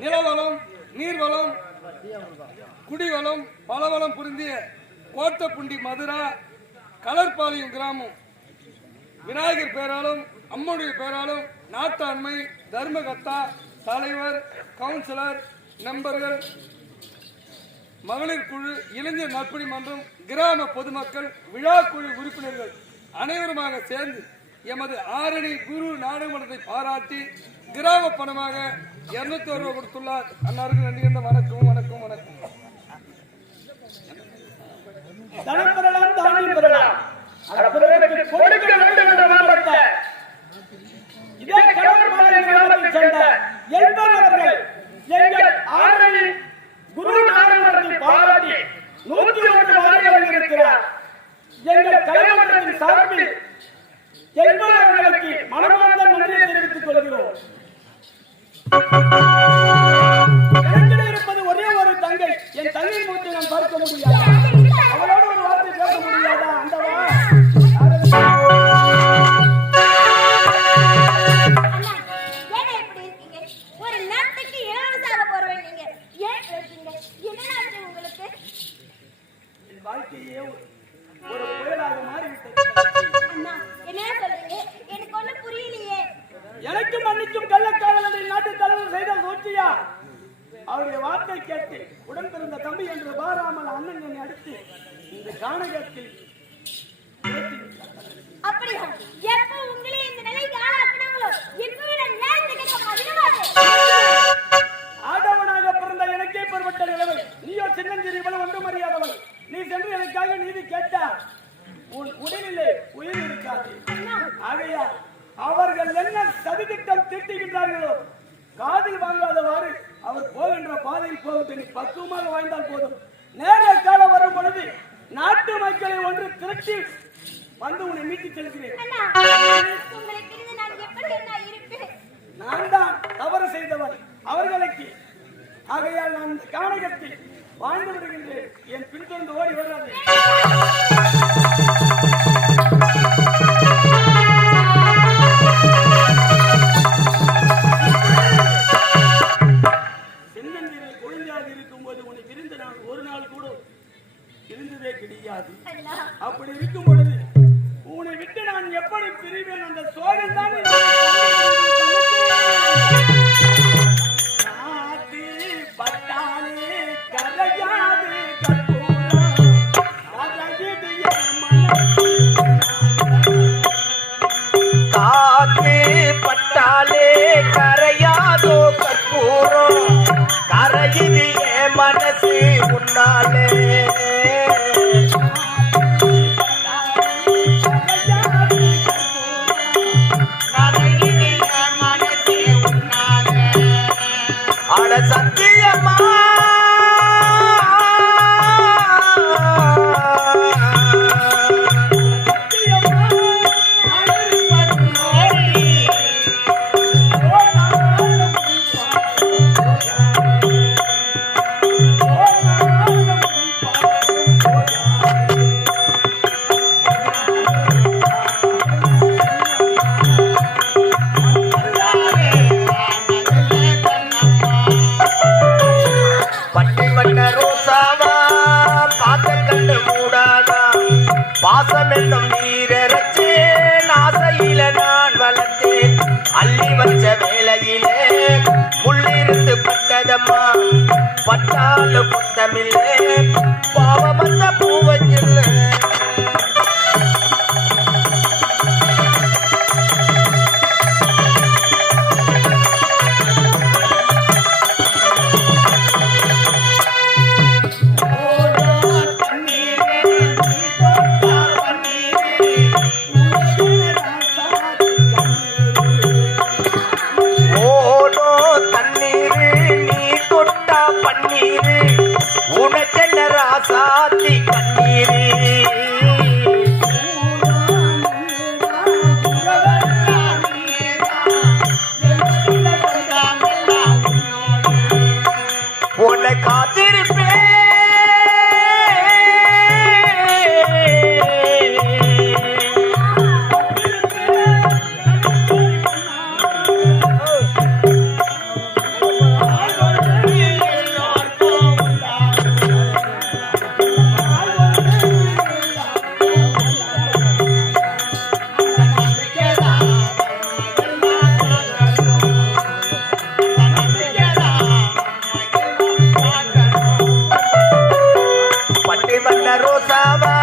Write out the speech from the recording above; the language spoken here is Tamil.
நிலவளம் நீர்வளம் குடிவளம் பலவளம் புரிந்திய கோட்டப்புண்டி மதுரா கலர்பாளையம் கிராமம். விநாயகர் பேராலும் அம்மனுடைய பேராலும் நாட்டாண்மை தர்மகத்தா தலைவர் கவுன்சிலர் நண்பர்கள் மகளிர் குழு இளைஞர் நற்பணி மன்றம் கிராம பொதுமக்கள் விழா குழு உறுப்பினர்கள் அனைவருமாக சேர்ந்து எமது ஆரணி குரு நாடகமன்றத்தை பாராட்டி கிராம பணமாக இருநூத்தி ஒரு ரூபாய் கொடுத்துள்ளார். அன்னாருக்கு நன்றி கண்ட வணக்கம். எண்பது அவர்களுக்கு மனமார்ந்த நன்றியை தெரிவித்துக் கொள்கிறோம் இருப்பது ஒரே ஒரு தங்கை என் தங்கை மூச்சு நான் பார்க்க முடியாது அவளோடு ஒரு வார்த்தை பேச முடியாதா அந்த வா அண்ணா, ஏங்க இப்படி இருக்கீங்க? ஒரு நாட்டுக்கு இளவரசாக போறவன் நீங்க. ஏன் இப்படி இருக்கீங்க? என்னாச்சு உங்களுக்கு? என் வாழ்க்கையே ஒரு புயலாக மாறிவிட்டது அண்ணா, என்ன சொல்றீங்க? எனக்கு புரியலையே. எனக்கு மன்னிக்கும் கள்ளக்காதலனை நாட்டு தலைவர் செய்த சூழ்ச்சியா அவருடைய வார்த்தை கேட்டு உடன் பிறந்த தம்பி என்று பாராமல் அண்ணன் என்னை அடித்து இந்த கானகத்தில் அப்படியா? எப்ப உங்களை இந்த நிலைக்கு ஆளாக்குனாங்களோ. ஆடவனாக பிறந்த எனக்கே பெறப்பட்ட நிலைமை நீயோ சின்னஞ்சிறியவள் ஒன்றும் அறியாதவள் நீ சென்று எனக்காக நீதி கேட்டால் உன் உடலிலே உயிர் இருக்காது. ஆகையா அவர்கள் என்ன சதித்திட்டம் தீட்டுகின்றார்களோ காதில் வாங்காதவாறு அவர் போகின்ற பாதையில் போகட்டும் நீ பக்குவமாக வாழ்ந்தால் போதும். நேர காலம் வரும் பொழுது நாட்டு மக்களை ஒன்று திரட்டி வந்து உன்னை மீட்டு செல்கிறேன். நான் தான் தவறு செய்தவன். அவர்களுக்கு ஆகையால் நான் இந்த கானகத்தில் வாழ்ந்து விடுகின்றேன் என் பின்தொடர்ந்து ஓடி வராது. சின்னஞ்சிறில் குழந்தையாக இருக்கும்போது உன்னை பிரிந்த நான் ஒரு நாள் கூட இருந்ததே கிடையாது. அப்படி இருக்கும் பொழுது உன்னை விட்டு நான் எப்படி பிரிவேன்? அந்த சோகம் தான் மனசு பட்டாலும் ரோசாவா